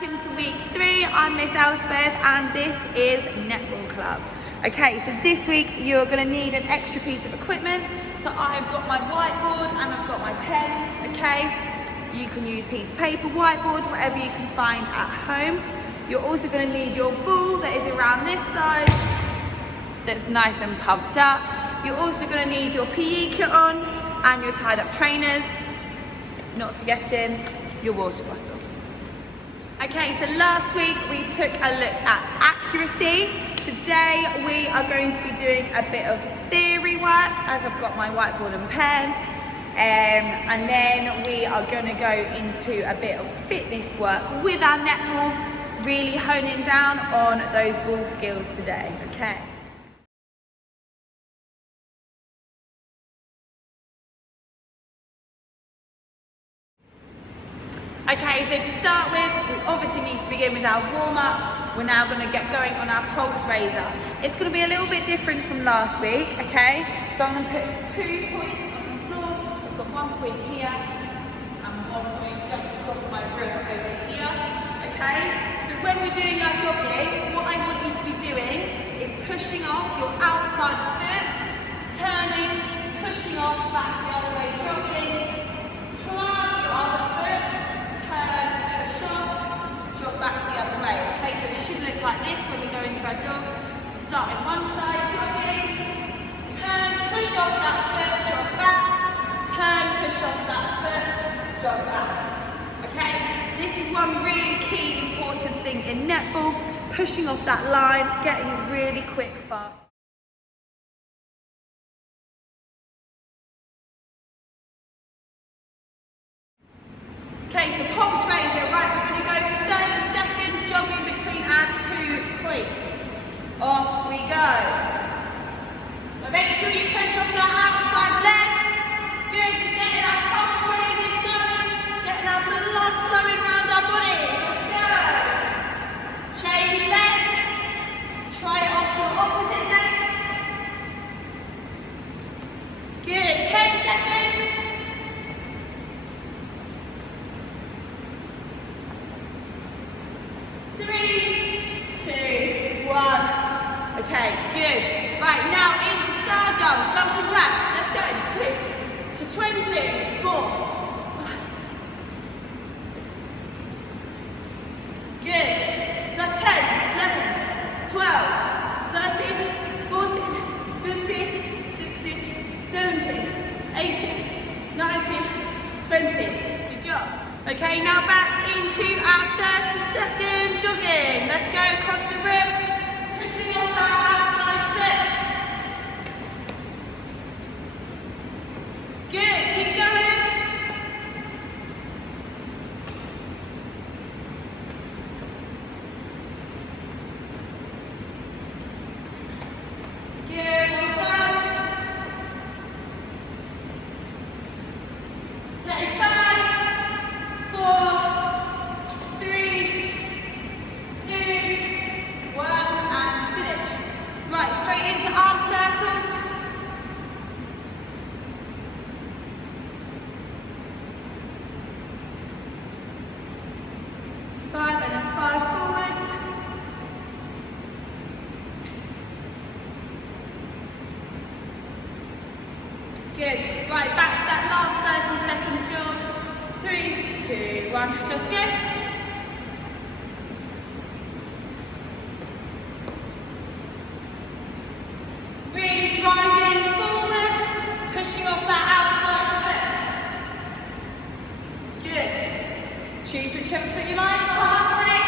welcome to week 3. I'm Miss Elspeth and this is Netball Club. Okay, so this week you're going to need an extra piece of equipment. So I've got my whiteboard and I've got my pens, okay? You can use piece of paper, whiteboard, whatever you can find at home. You're also going to need your ball that is around this size, that's nice and pumped up. You're also going to need your PE kit on and your tied up trainers, not forgetting your water bottle. Okay, so last week we took a look at accuracy. Today we are going to be doing a bit of theory work as I've got my whiteboard and pen. And then we are going to go into a bit of fitness work with our netball, really honing down on those ball skills today, okay? Okay, so to start with, we obviously need to begin with our warm-up. We're now going to get going on our pulse raiser. It's going to be a little bit different from last week, okay? So I'm going to put 2 points on the floor. So I've got 1 point here and 1 point just across my room over here, okay? So when we're doing our jogging, what I want you to be doing is pushing off your outside foot, turning, pushing off back the other way, jogging, plant your other foot, turn, push off, jog back the other way. Okay, so it should look like this when we go into our jog. So start on one side, jogging, turn, push off that foot, jog back, turn, push off that foot, jog back. Okay, this is one really key important thing in netball, pushing off that line, getting it really quick, fast. Okay, so pulse raiser, right, we're going to go for 30 seconds, jogging between our 2 points. Off we go. So make sure you push off that outside leg. Good, getting our pulse raising going, getting our blood flowing around our bodies. Let's go. Change legs. Try it off your opposite leg. Good, 10 seconds. 3, 2, 1. Okay, good. Right, now into star jumps, jumping jacks. Let's go. 2 to 20, 4. Good. That's 10, 11, 12, 13, 14, 15, 16, 17, 18, 19, 20. Good job. Okay, now back into our 30-second jogging. Let's go across the room, pushing off that outside foot. Good, keep going. Good, well done. Okay, 5, 4, 3, 2, 1, and finish. Right, straight into arm circles. Five and then 5 forwards. Good. Right, back to that last 30-second jog. 3, 2, 1. Let's go. Really driving forward, pushing off that outside foot. Good. Choose whichever foot you like, halfway.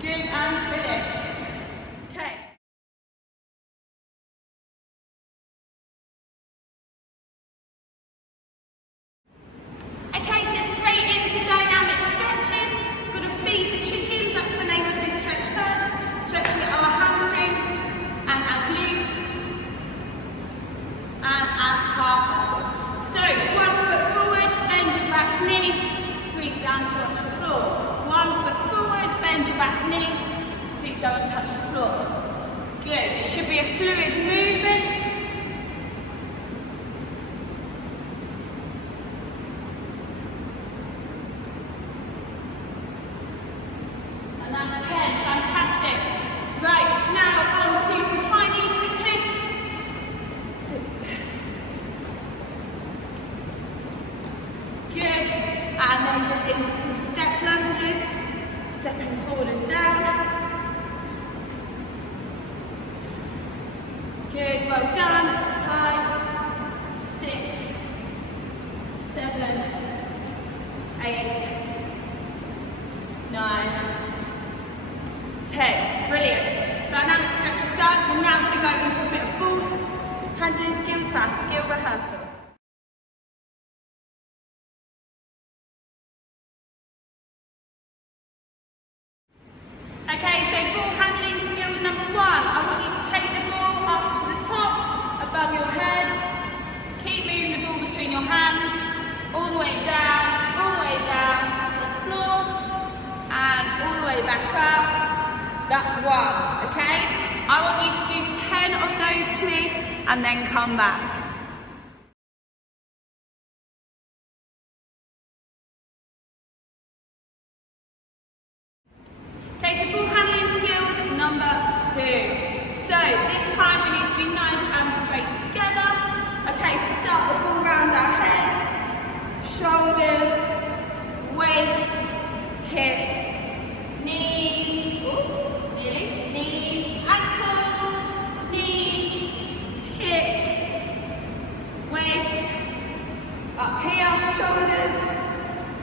Good, and finish. Okay. Okay, so straight into dynamic stretches. We're going to feed the chickens, that's the name of this stretch first. Stretching our hamstrings and our glutes and our calf muscles. So 1 foot forward, bend your back knee, sweep down towards the floor. 1 foot forward, bend your back knee, don't touch the floor. Good, it should be a fluid movement. And that's 10, fantastic. Right, now on to some high knees quickly. Good, and then just into some step lunges, stepping forward and down. Good, well done. 5, 6, 7, 8, 9, 10. Brilliant. Dynamic stretch is done. We're now going to go into a bit of ball handling skills for our skill rehearsal. Okay, so ball handling skill number 1. I want you to take the ball up to the top, above your head. Keep moving the ball between your hands, all the way down to the floor, and all the way back up. That's 1, okay? I want you to do 10 of those to me, and then come back. Okay, so ball handling skills number 2. So this time we need to be nice and straight together. Okay, so start the ball round our head, shoulders, waist, hips, knees, knees, ankles, knees, hips, waist, up here, shoulders,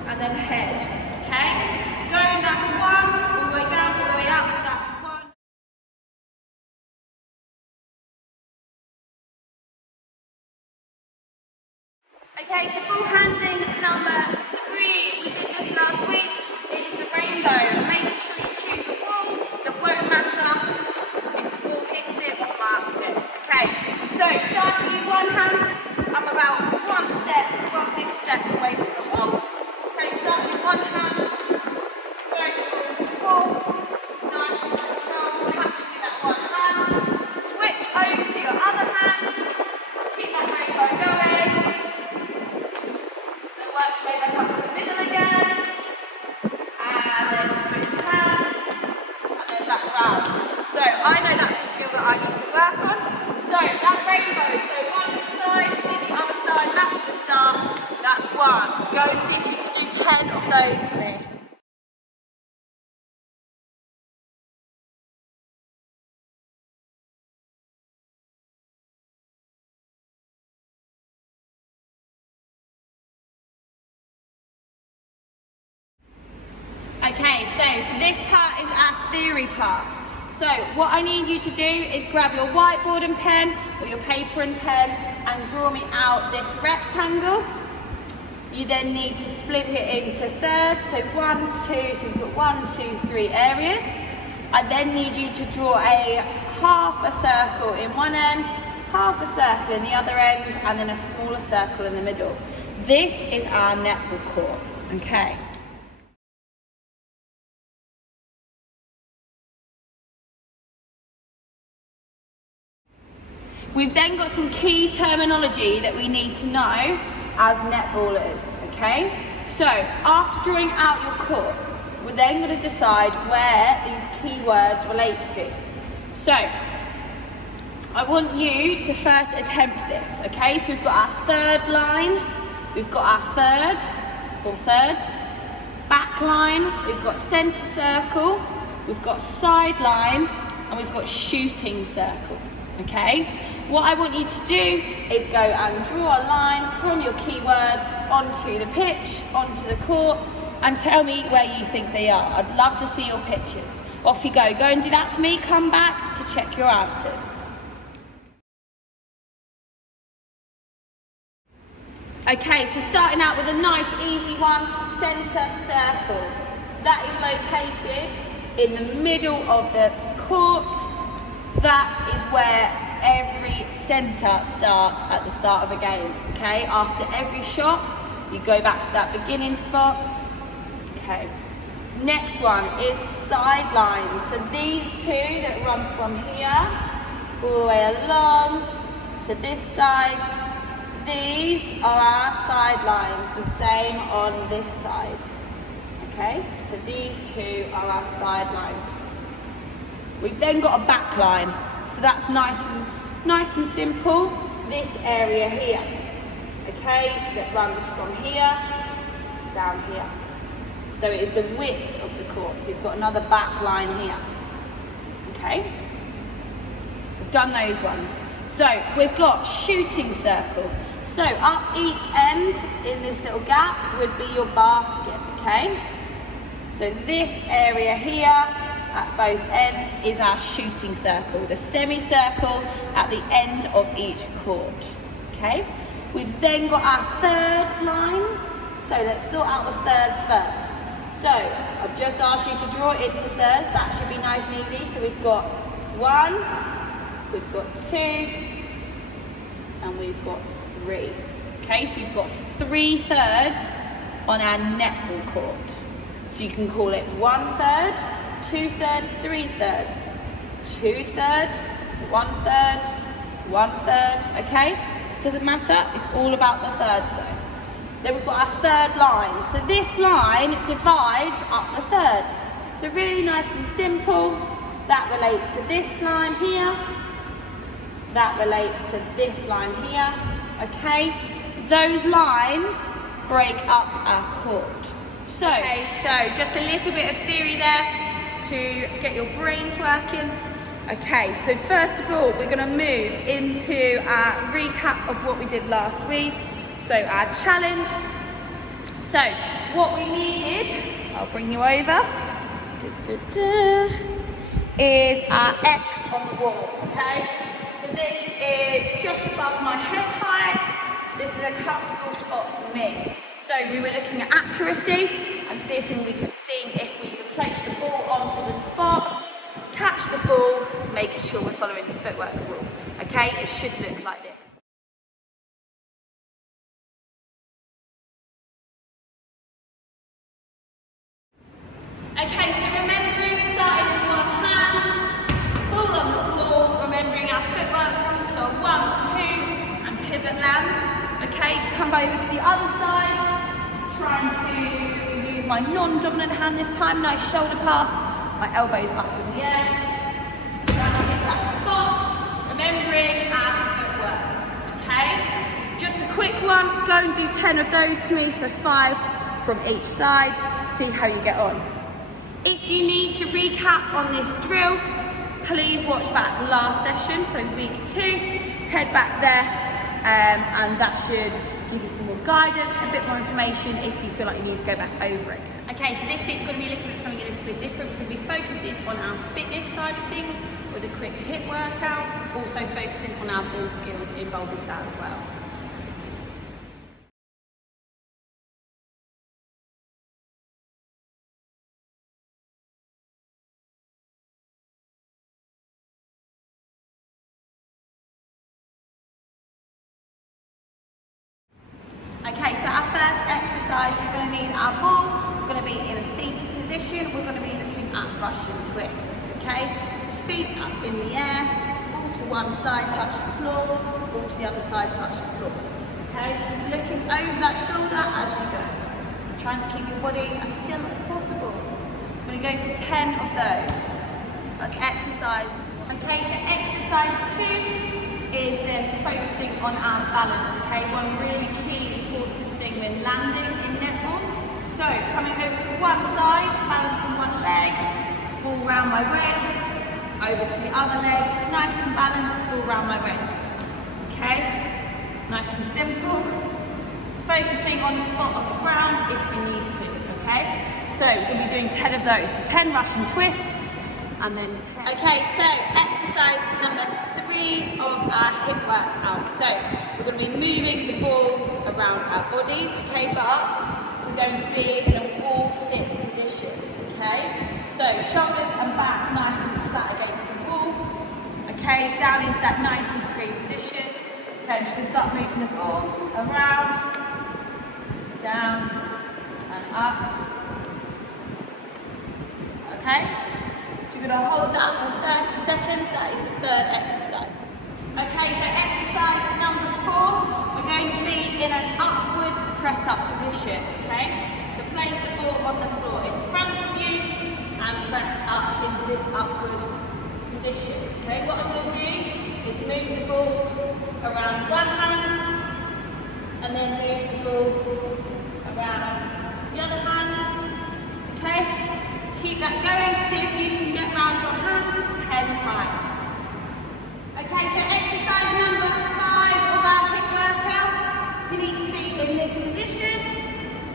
and then head, okay? Going, that's 1, all the way down, all the way up, that's 1. Okay, so ball handling number 3. We did this last week. It is the rainbow. Making sure you choose a ball that won't matter if the ball hits it or marks it. Okay, so starting in one hand, I'm about one big step away from the ball. Okay, starting in one hand. Nice and controlled, capturing that one hand. Switch over to your other hand. Keep that rainbow going. Then work your way back up to the middle again. And then switch hands. And then back round. So I know that's a skill that I need to work on. So that rainbow, so one side, then the other side, that's the start. That's 1. Go and see if you can do 10 of those for me. Okay, so for this part is our theory part. So what I need you to do is grab your whiteboard and pen or your paper and pen and draw me out this rectangle. You then need to split it into thirds, so 1, 2, so we've got 1, 2, 3 areas. I then need you to draw a half a circle in one end, half a circle in the other end, and then a smaller circle in the middle. This is our netball court, okay? We've then got some key terminology that we need to know as netballers, okay? So, after drawing out your court, we're then going to decide where these key words relate to. So, I want you to first attempt this, okay? So we've got our third line, we've got our third, or thirds, back line, we've got centre circle, we've got side line, and we've got shooting circle, okay? What I want you to do is go and draw a line from your keywords onto the pitch, onto the court, and tell me where you think they are. I'd love to see your pictures. Off you go. Go and do that for me. Come back to check your answers. Okay, so starting out with a nice easy one, centre circle. That is located in the middle of the court. That is where every centre starts at the start of a game, okay? After every shot, you go back to that beginning spot. Okay. Next one is sidelines. So these two that run from here all the way along to this side, these are our sidelines, the same on this side. Okay, so these two are our sidelines. We've then got a back line, so that's nice and simple. This area here, okay, that runs from here down here. So it is the width of the court. So you've got another back line here. Okay, we've done those ones. So we've got shooting circle. So up each end in this little gap would be your basket, okay? So this area here at both ends is our shooting circle, the semicircle at the end of each court, okay? We've then got our third lines. So let's sort out the thirds first. So I've just asked you to draw it into thirds. That should be nice and easy. So we've got 1, we've got 2, and we've got 3. Okay, so we've got 3 thirds on our netball court. So you can call it 1 third, 2 thirds, 3 thirds, 2 thirds, 1 third, 1 third, okay? Doesn't matter, it's all about the thirds though. Then we've got our third line. So this line divides up the thirds. So really nice and simple. That relates to this line here. That relates to this line here. Okay? Those lines break up our court. So just a little bit of theory there to get your brains working. Okay, so first of all, we're going to move into our recap of what we did last week. So our challenge. So what we needed, I'll bring you over, is our X on the wall, okay? So this is just above my head height. This is a comfortable spot for me. So we were looking at accuracy and seeing if we could place the ball onto the spot, catch the ball, making sure we're following the footwork rule, okay? It should look like this. Okay, so remembering starting in one hand, ball on the ball, remembering our footwork rules, so 1, 2, and pivot land. Okay, come over to the other side, trying to use my non-dominant hand this time, nice shoulder pass, my elbows up in the air, trying to hit that spot, remembering our footwork, okay? Just a quick one, go and do 10 of those for me, so 5 from each side, see how you get on. If you need to recap on this drill, please watch back the last session, so week 2, head back there, and that should give you some more guidance, a bit more information if you feel like you need to go back over it. Okay, so this week we're going to be looking at something a little bit different. We're going to be focusing on our fitness side of things with a quick HIIT workout, also focusing on our ball skills involved with that as well. Okay, so our first exercise, we're going to need our ball, we're going to be in a seated position, we're going to be looking at Russian twists, okay? So feet up in the air, ball to one side, touch the floor, ball to the other side, touch the floor, okay? Looking over that shoulder as you go. Trying to keep your body as still as possible. We're going to go for 10 of those. That's exercise. Okay, so exercise 2 is then focusing on our balance, okay? One really key important thing when landing in netball. So coming over to one side, balancing one leg, ball round my waist, over to the other leg, nice and balanced, ball round my waist. Okay? Nice and simple. Focusing on the spot on the ground if you need to, okay? So we're going to be doing 10 of those. So 10 Russian twists, and then 10. Okay, so exercise number 3 of our HIIT workout. So we're going to be moving the ball around our bodies, okay, but we're going to be in a wall sit position, okay? So shoulders and back nice and flat against the wall, okay, down into that 90-degree position. Okay, I'm just going to start moving the ball around, down and up, okay? So you're gonna hold that for 30 seconds, that is the third exercise. Okay, so exercise number 4, we're going to be in an upwards press up position, okay? So place the ball on the floor in front of you and press up into this upward position, okay? What I'm gonna do is move the ball around one hand and then move the ball around the other hand, okay? Keep that going, see if you can get round your hands 10 times. Okay, so exercise number 5 of our hip workout, you need to be in this position.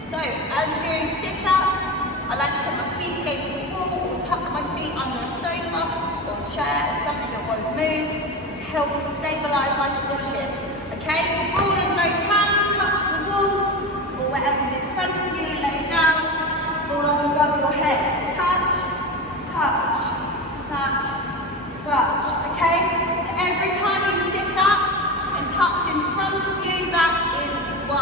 So, as we're doing sit-up, I like to put my feet against the wall or tuck my feet under a sofa or chair or something that won't move to help me stabilise my position. Okay, so ball in both hands, touch the wall or whatever's in front of you, lay down, ball up above your head. So touch, touch, touch, touch, okay? So every time you sit up and touch in front of you, that is 1.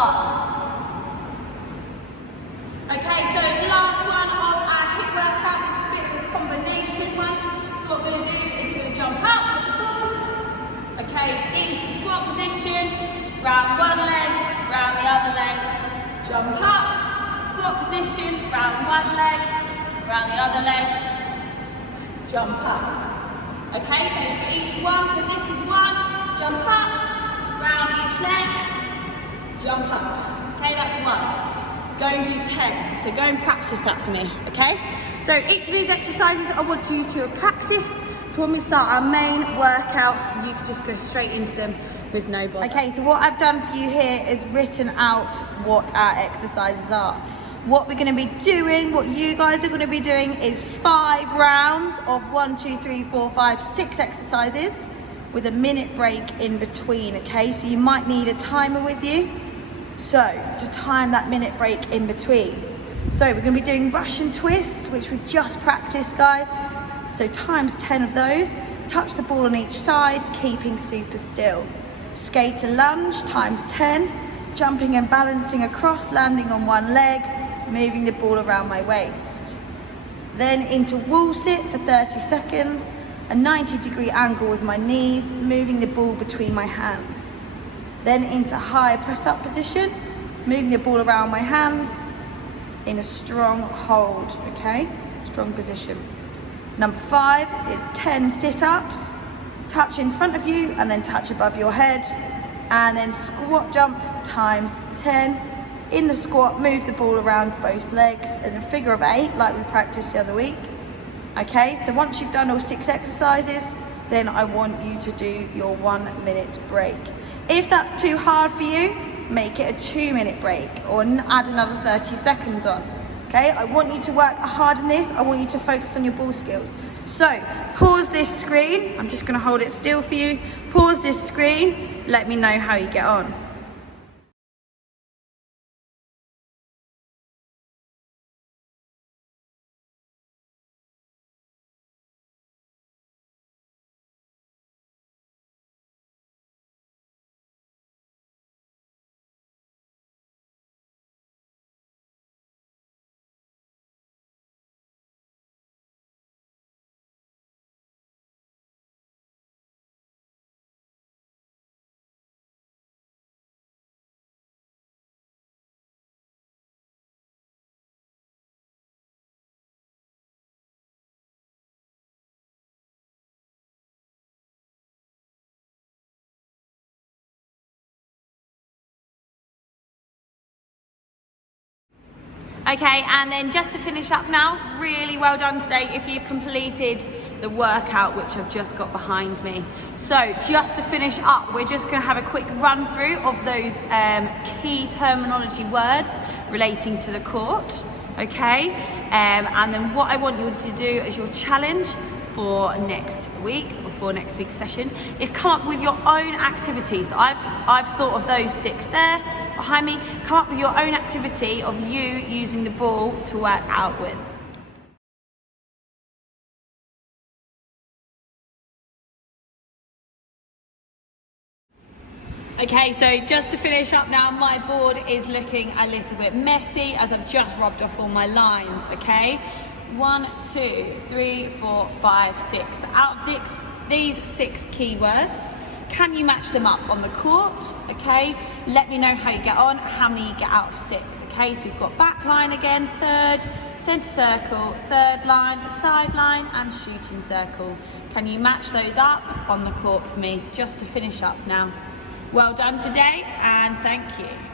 Okay, so last one of our hip workout, this is a bit of a combination one. So what we're going to do is we're going to jump up with the ball, okay, into squat position, round one leg, round the other leg, jump up, squat position, round one leg, round the other leg, jump up. Okay, so for each one, so this is 1, jump up, round each leg, jump up. Okay, that's 1. Go and do 10. So go and practice that for me, okay? So each of these exercises I want you to practice. So when we start our main workout, you can just go straight into them with no bother. Okay, so what I've done for you here is written out what our exercises are. What we're going to be doing, what you guys are going to be doing is 5 rounds of 1, 2, 3, 4, 5, 6 exercises with a minute break in between, okay? So you might need a timer with you. So to time that minute break in between. So we're going to be doing Russian twists, which we've just practiced, guys. So times 10 of those. Touch the ball on each side, keeping super still. Skater lunge times 10. Jumping and balancing across, landing on one leg, moving the ball around my waist. Then into wall sit for 30 seconds, a 90-degree angle with my knees, moving the ball between my hands. Then into high press up position, moving the ball around my hands in a strong hold, okay? Strong position. Number 5 is 10 sit-ups, touch in front of you and then touch above your head, and then squat jumps times 10. In the squat, move the ball around both legs in a figure of 8 like we practiced the other week. Okay, so once you've done all 6 exercises, then I want you to do your 1 minute break. If that's too hard for you, make it a 2-minute break or add another 30 seconds on. Okay, I want you to work hard in this. I want you to focus on your ball skills. So pause this screen. I'm just going to hold it still for you. Pause this screen. Let me know how you get on. Okay, and then just to finish up now, really well done today if you've completed the workout which I've just got behind me. So just to finish up, we're just going to have a quick run through of those key terminology words relating to the court, okay? And then what I want you to do as your challenge for next week, before next week's session, is come up with your own activities. So I've thought of those 6 there behind me. Come up with your own activity of you using the ball to work out with. Okay, so just to finish up now, my board is looking a little bit messy as I've just rubbed off all my lines, okay? 1, 2, 3, 4, 5, 6. So out of these 6 keywords, can you match them up on the court? Okay, let me know how you get on, how many you get out of 6. Okay, so we've got back line again, third, centre circle, third line, sideline, and shooting circle. Can you match those up on the court for me, just to finish up now? Well done today, and thank you.